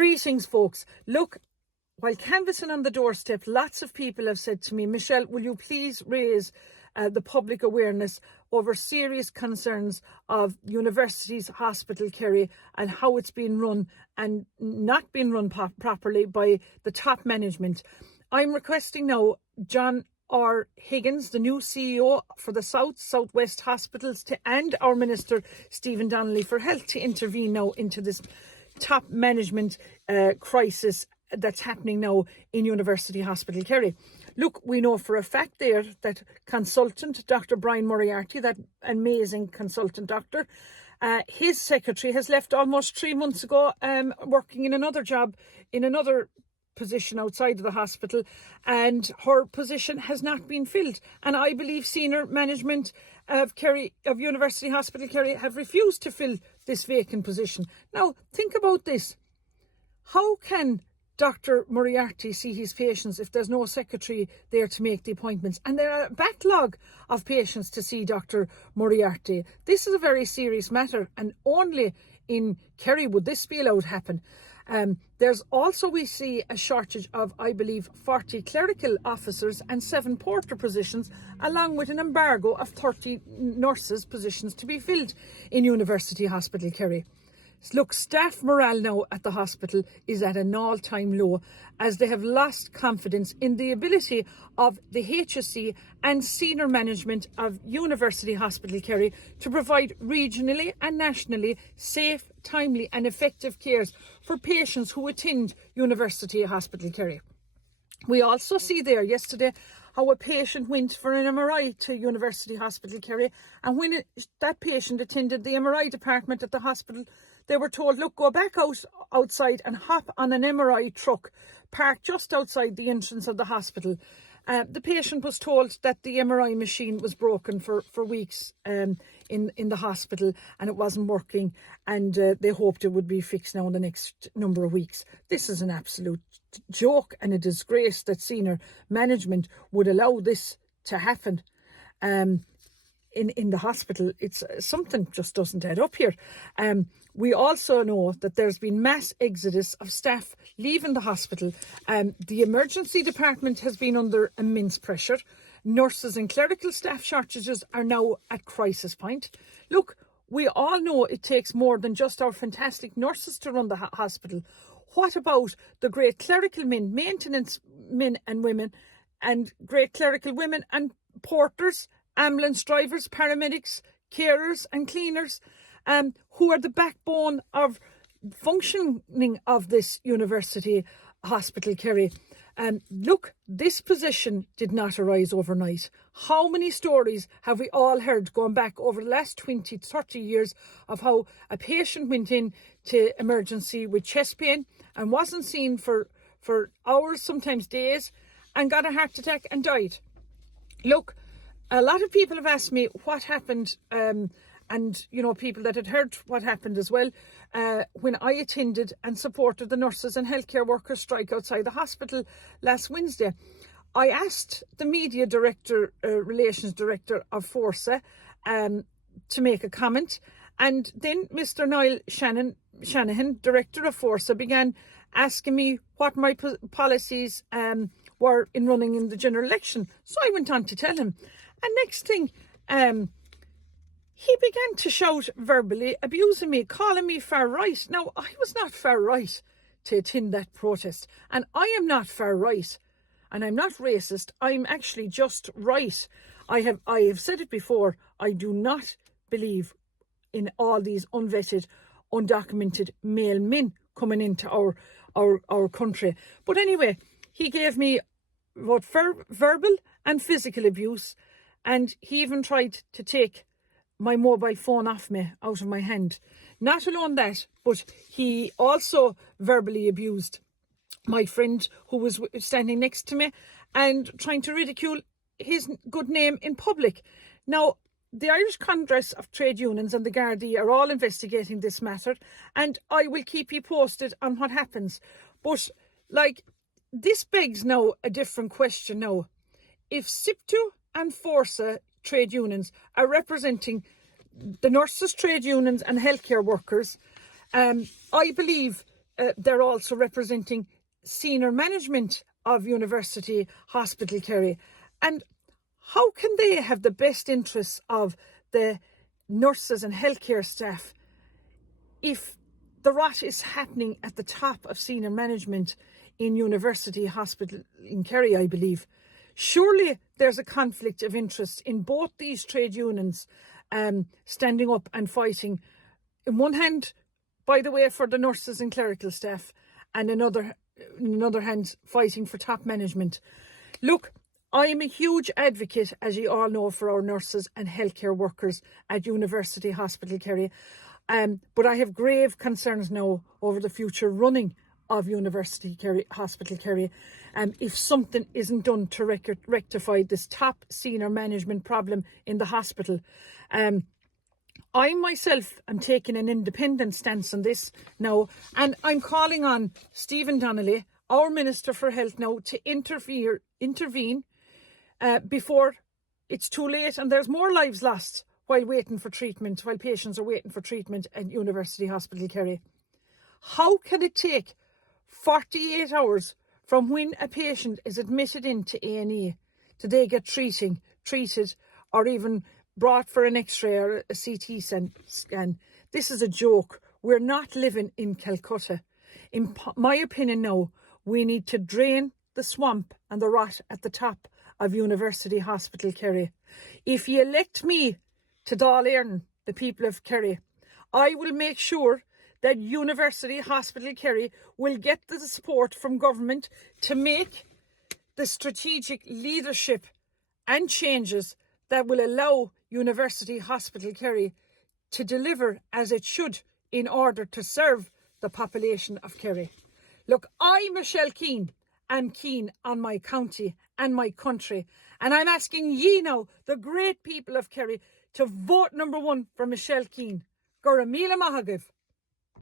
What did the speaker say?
Greetings, folks. Look, while canvassing on the doorstep, lots of people have said to me, Michelle, will you please raise the public awareness over serious concerns of University's Hospital Kerry and how it's been run and not been run properly by the top management. I'm requesting now John R. Higgins, the new CEO for the South-West Hospitals, and our Minister Stephen Donnelly for Health to intervene now into this top management crisis that's happening now in University Hospital Kerry. Look, we know for a fact there that consultant, Dr. Brian Moriarty, that amazing consultant doctor, his secretary has left almost 3 months ago, working in another job, in another position outside of the hospital, and her position has not been filled. And I believe senior management of University Hospital Kerry have refused to fill this vacant position. Now, think about this. How can Dr. Moriarty see his patients if there's no secretary there to make the appointments? And there are a backlog of patients to see Dr. Moriarty. This is a very serious matter, and only in Kerry would this be allowed to happen. There's also, we see a shortage of, I believe, 40 clerical officers and 7 porter positions, along with an embargo of 30 nurses positions to be filled in University Hospital Kerry. Look, staff morale now at the hospital is at an all-time low, as they have lost confidence in the ability of the HSE and senior management of University Hospital Kerry to provide regionally and nationally safe, timely and effective care for patients who attend University Hospital Kerry. We also see there yesterday how a patient went for an MRI to University Hospital Kerry, and when that patient attended the MRI department at the hospital, they were told, look, go back outside and hop on an MRI truck parked just outside the entrance of the hospital. The patient was told that the MRI machine was broken for weeks in the hospital, and it wasn't working, and they hoped it would be fixed now in the next number of weeks. This is an absolute joke and a disgrace that senior management would allow this to happen in the hospital. It's something just doesn't add up here. We also know that there's been mass exodus of staff leaving the hospital. The emergency department has been under immense pressure. Nurses and clerical staff shortages are now at crisis point. Look, we all know it takes more than just our fantastic nurses to run the hospital. What about the great clerical men, maintenance men and women, and great clerical women and porters, ambulance drivers, paramedics, carers and cleaners, who are the backbone of functioning of this University Hospital Kerry? Look, this position did not arise overnight. How many stories have we all heard going back over the last 20, 30 years of how a patient went in to emergency with chest pain and wasn't seen for hours, sometimes days, and got a heart attack and died? Look, a lot of people have asked me what happened, and, you know, people that had heard what happened as well, when I attended and supported the nurses and healthcare workers strike outside the hospital last Wednesday. I asked the media director, relations director of Fórsa, to make a comment, and then Mr. Niall Shanahan, director of Fórsa, began asking me what my policies were in running in the general election. So I went on to tell him. And next thing, he began to shout verbally, abusing me, calling me far right. Now, I was not far right to attend that protest. And I am not far right. And I'm not racist. I'm actually just right. I have said it before. I do not believe in all these unvetted, undocumented male men coming into our country. But anyway, he gave me both verbal and physical abuse. And he even tried to take my mobile phone off me, out of my hand. Not alone that, but he also verbally abused my friend who was standing next to me and trying to ridicule his good name in public. Now, the Irish Congress of Trade Unions and the Gardaí are all investigating this matter, and I will keep you posted on what happens. But, like, this begs now a different question now. If SIPTU and Fórsa trade unions are representing the nurses' trade unions and healthcare workers, I believe they're also representing senior management of University Hospital Kerry. And how can they have the best interests of the nurses and healthcare staff if the rot is happening at the top of senior management in University Hospital in Kerry, I believe? Surely there's a conflict of interest in both these trade unions standing up and fighting, in one hand, by the way, for the nurses and clerical staff, and in another hand, fighting for top management. Look, I am a huge advocate, as you all know, for our nurses and healthcare workers at University Hospital Kerry. But I have grave concerns now over the future running of University Hospital Kerry. If something isn't done to rectify this top senior management problem in the hospital. I myself am taking an independent stance on this now, and I'm calling on Stephen Donnelly, our Minister for Health now, to intervene before it's too late and there's more lives lost while patients are waiting for treatment at University Hospital Kerry. How can it take 48 hours from when a patient is admitted into A&E to they get treated or even brought for an X-ray or a CT scan? This is a joke. We're not living in Calcutta. In my opinion now, we need to drain the swamp and the rot at the top of University Hospital Kerry. If you elect me to Dáil Éireann, the people of Kerry, I will make sure that University Hospital Kerry will get the support from government to make the strategic leadership and changes that will allow University Hospital Kerry to deliver as it should in order to serve the population of Kerry. Look, I, Michelle Keane, am keen on my county and my country, and I'm asking ye now, the great people of Kerry, to vote number 1 for Michelle Keane. Gura Míle Maithagibh.